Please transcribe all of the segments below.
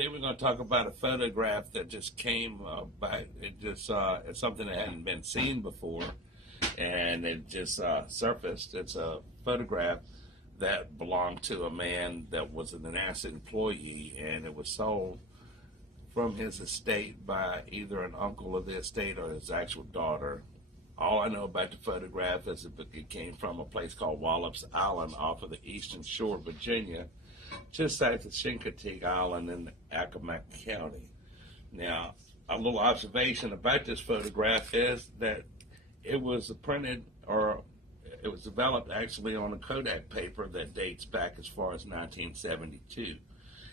Today we're going to talk about a photograph that just came back. It's something that hadn't been seen before, and it just surfaced. It's a photograph that belonged to a man that was an NASA employee, and it was sold from his estate by either an uncle of the estate or his actual daughter. All I know about the photograph is that it came from a place called Wallops Island off of the eastern shore of Virginia, just south of Chincoteague Island in Accomack County. Now, a little observation about this photograph is that it was printed, or it was developed actually on a Kodak paper that dates back as far as 1972.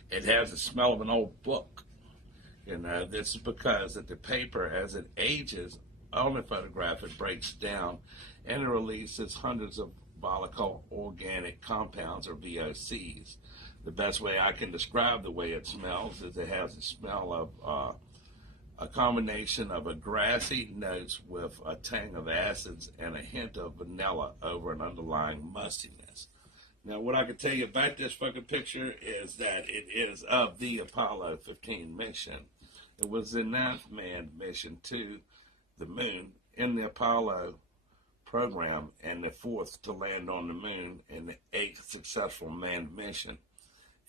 It has the smell of an old book. This is because that the paper, as it ages on the photograph, it breaks down and it releases hundreds of volatile organic compounds, or VOCs. The best way I can describe the way it smells is it has the smell of a combination of a grassy notes with a tang of acids and a hint of vanilla over an underlying mustiness. Now, what I can tell you about this fucking picture is that it is of the Apollo 15 mission. It was the 9th manned mission to the moon in the Apollo program, and the 4th to land on the moon, and the 8th successful manned mission.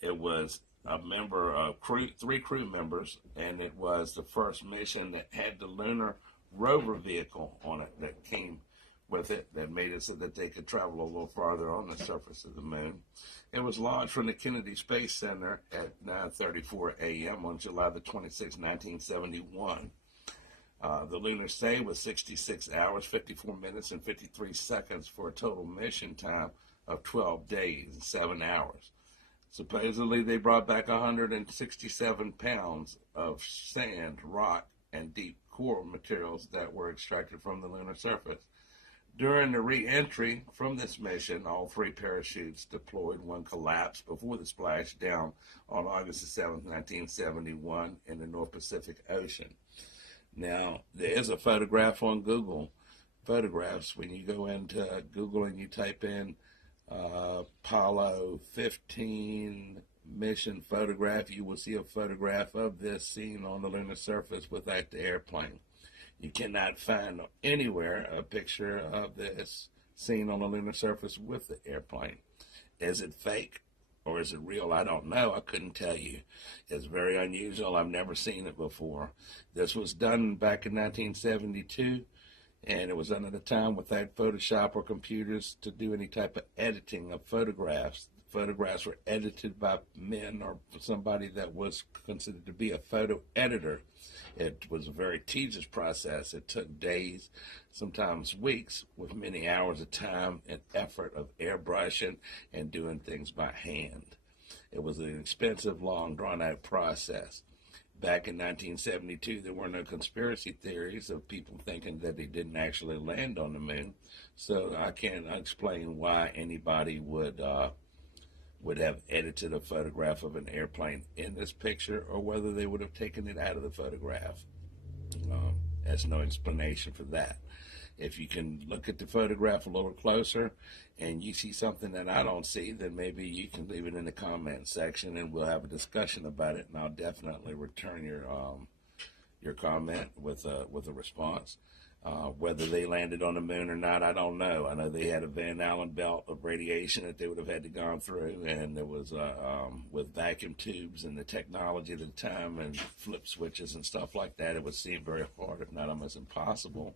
It was a member of 3 crew members, and it was the first mission that had the lunar rover vehicle on it that came with it, that made it so that they could travel a little farther on the surface of the moon. It was launched from the Kennedy Space Center at 9:34 a.m. on July the 26th, 1971. The lunar stay was 66 hours, 54 minutes, and 53 seconds for a total mission time of 12 days and 7 hours. Supposedly, they brought back 167 pounds of sand, rock, and deep core materials that were extracted from the lunar surface. During the re-entry from this mission, all 3 parachutes deployed. One collapsed before the splashdown on August 7, 1971 in the North Pacific Ocean. Now, there is a photograph on Google Photographs. When you go into Google and you type in Apollo 15 mission photograph, you will see a photograph of this scene on the lunar surface without the airplane. You cannot find anywhere a picture of this scene on the lunar surface with the airplane. Is it fake or is it real? I don't know. I couldn't tell you. It's very unusual. I've never seen it before. This was done back in 1972, and it was done at a time without Photoshop or computers to do any type of editing of photographs. Photographs were edited by men or somebody that was considered to be a photo editor. It was a very tedious process. It took days, sometimes weeks, with many hours of time and effort of airbrushing and doing things by hand. It was an expensive, long, drawn-out process. Back in 1972, there were no conspiracy theories of people thinking that they didn't actually land on the moon. So I can't explain why anybody would have edited a photograph of an airplane in this picture, or whether they would have taken it out of the photograph. There's no explanation for that. If you can look at the photograph a little closer and you see something that I don't see, then maybe you can leave it in the comment section and we'll have a discussion about it, and I'll definitely return your comment with a response. Whether they landed on the moon or not, I don't know. I know they had a Van Allen belt of radiation that they would have had to go through, and there was with vacuum tubes and the technology at the time and flip switches and stuff like that, it would seem very hard, if not almost impossible.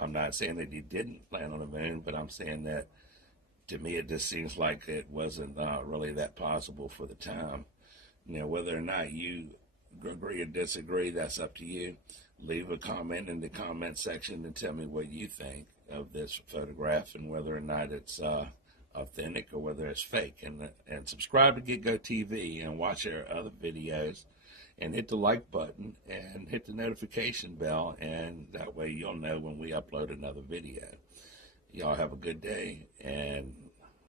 I'm not saying that he didn't land on the moon, but I'm saying that to me it just seems like it wasn't really that possible for the time. Whether or not you agree or disagree, that's up to you. Leave a comment in the comment section and tell me what you think of this photograph and whether or not it's authentic or whether it's fake. And subscribe to GetGo TV and watch our other videos, and hit the like button and hit the notification bell, and that way you'll know when we upload another video. Y'all have a good day, and